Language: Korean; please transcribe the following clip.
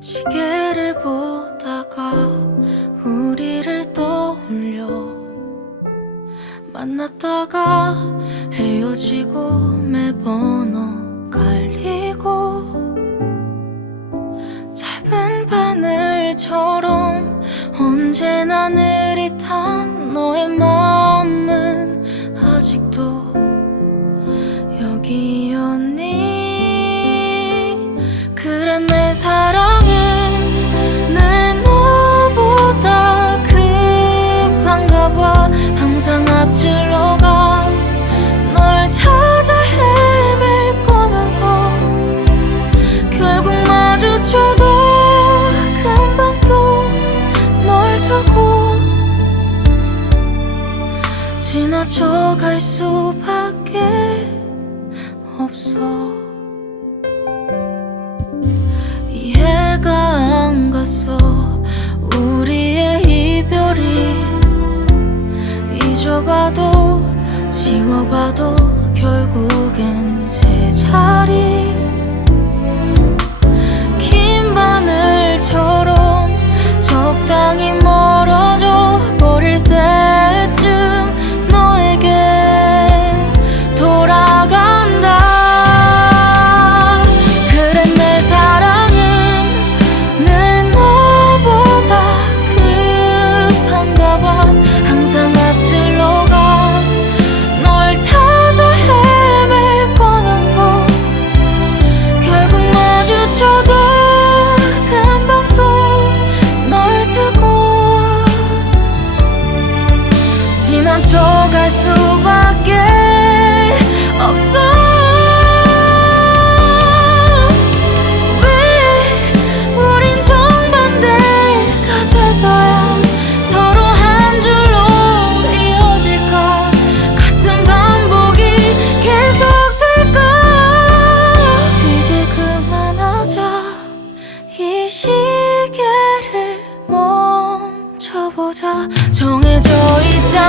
시계를 보다가 우리를 떠올려 만났다가 헤어지고 매번 엇갈리고 짧은 바늘처럼 언제나 느릿한 너의 마 지나쳐 갈 수밖에 없어. 이해가 안 갔어. 우리의 이별이 잊어봐도 지워봐도 결국 마주쳐도 금방 또 널 두고 지나쳐 갈 수밖에 없어 정해져 있잖